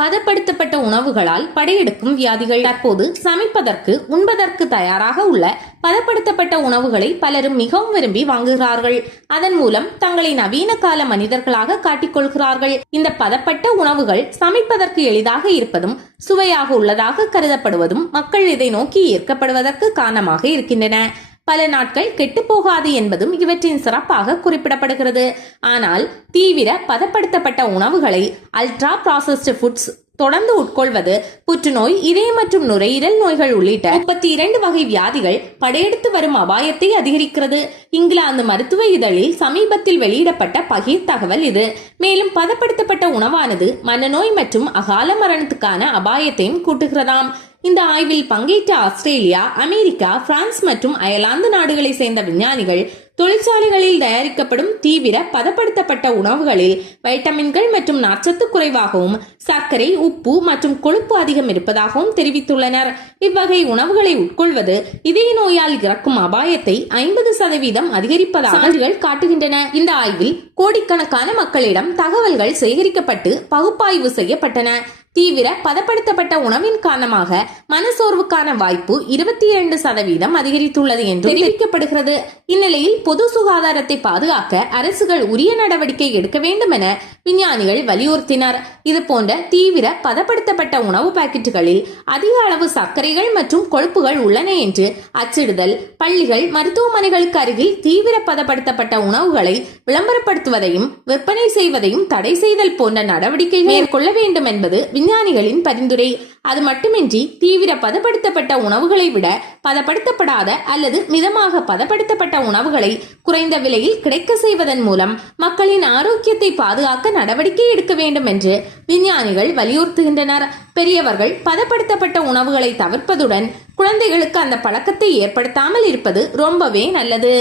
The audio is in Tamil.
பதப்படுத்தப்பட்ட உணவுகளால் படையெடுக்கும் வியாதிகள் தற்போது சமைப்பதற்கு உண்பதற்கு தயாராக உள்ள பதப்படுத்தப்பட்ட உணவுகளை பலரும் மிகவும் விரும்பி வாங்குகிறார்கள். அதன் மூலம் தங்களை நவீன கால மனிதர்களாக காட்டிக்கொள்கிறார்கள். இந்த பதப்பட்ட உணவுகள் சமைப்பதற்கு எளிதாக இருப்பதும் சுவையாக உள்ளதாக கருதப்படுவதும் மக்கள் இதை நோக்கி ஈர்க்கப்படுவதற்கு காரணமாக இருக்கின்றன. பல நாட்கள் கெட்டுப்போகாது என்பதும் இவற்றின் சிறப்பாக குறிப்பிடப்படுகிறது. ஆனால் தீவிர பதப்படுத்தப்பட்ட உணவுகளை அல்ட்ரா ப்ராசஸ்டு ஃபுட்ஸ் தொடர்ந்து உட்கொள்வது புற்றுநோய் இதய மற்றும் நுரையீரல் நோய்கள் உள்ளிட்ட முப்பத்தி இரண்டு வகை வியாதிகள் படையெடுத்து வரும் அபாயத்தை அதிகரிக்கிறது. இங்கிலாந்து மருத்துவ இதழில் சமீபத்தில் வெளியிடப்பட்ட பகிர் தகவல் இது. மேலும் பதப்படுத்தப்பட்ட உணவானது மனநோய் மற்றும் அகால மரணத்துக்கான அபாயத்தையும் கூட்டுகிறதாம். இந்த ஆய்வில் பங்கேற்ற ஆஸ்திரேலியா அமெரிக்கா பிரான்ஸ் மற்றும் அயர்லாந்து நாடுகளை சேர்ந்த விஞ்ஞானிகள் தொழிற்சாலைகளில் தயாரிக்கப்படும் தீவிர பதப்படுத்தப்பட்ட உணவுகளில் வைட்டமின்கள் மற்றும் நார்ச்சத்து குறைவாகவும் சர்க்கரை உப்பு மற்றும் கொழுப்பு அதிகம் இருப்பதாகவும் தெரிவித்துள்ளனர். இவ்வகை உணவுகளை உட்கொள்வது இதய நோயால் இறக்கும் அபாயத்தை ஐம்பது சதவீதம் அதிகரிப்பதாக சான்றுகள் காட்டுகின்றன. இந்த ஆய்வில் கோடிக்கணக்கான மக்களிடம் தகவல்கள் சேகரிக்கப்பட்டு பகுப்பாய்வு செய்யப்பட்டன. தீவிர பதப்படுத்தப்பட்ட உணவின் காரணமாக மனசோர்வுக்கான வாய்ப்பு இருபத்தி இரண்டு சதவீதம் அதிகரித்துள்ளது என்று தெரிவிக்கப்படுகிறது. இந்நிலையில் பொது சுகாதாரத்தை பாதுகாக்க அரசுகள் உரிய நடவடிக்கை எடுக்க வேண்டும் என விஞ்ஞானிகள் வலியுறுத்தினர். இது போன்ற தீவிர பதப்படுத்தப்பட்ட உணவு பாக்கெட்டுகளில் அதிக அளவு சர்க்கரைகள் மற்றும் கொழுப்புகள் உள்ளன என்று அச்சிடுதல் பள்ளிகள் மருத்துவமனைகளுக்கு அருகில் தீவிர பதப்படுத்தப்பட்ட உணவுகளை விளம்பரப்படுத்துவதையும் விற்பனை செய்வதையும் தடை செய்தல் போன்ற நடவடிக்கைகள் மேற்கொள்ள வேண்டும் என்பது விஞ்ஞானிகளின் பரிந்துரை. அது மட்டுமின்றி தீவிர பதப்படுத்தப்பட்ட உணவுகளை விட பதப்படுத்தப்படாத அல்லது மிதமாக பதப்படுத்தப்பட்ட உணவுகளை குறைந்த விலையில் கிடைக்க செய்வதன் மூலம் மக்களின் ஆரோக்கியத்தை பாதுகாக்க நடவடிக்கை எடுக்க வேண்டும் என்று விஞ்ஞானிகள் வலியுறுத்துகின்றனர். பெரியவர்கள் பதப்படுத்தப்பட்ட உணவுகளை தவிர்ப்பதுடன் குழந்தைகளுக்கு அந்த பழக்கத்தை ஏற்படுத்தாமல் இருப்பது ரொம்பவே நல்லது.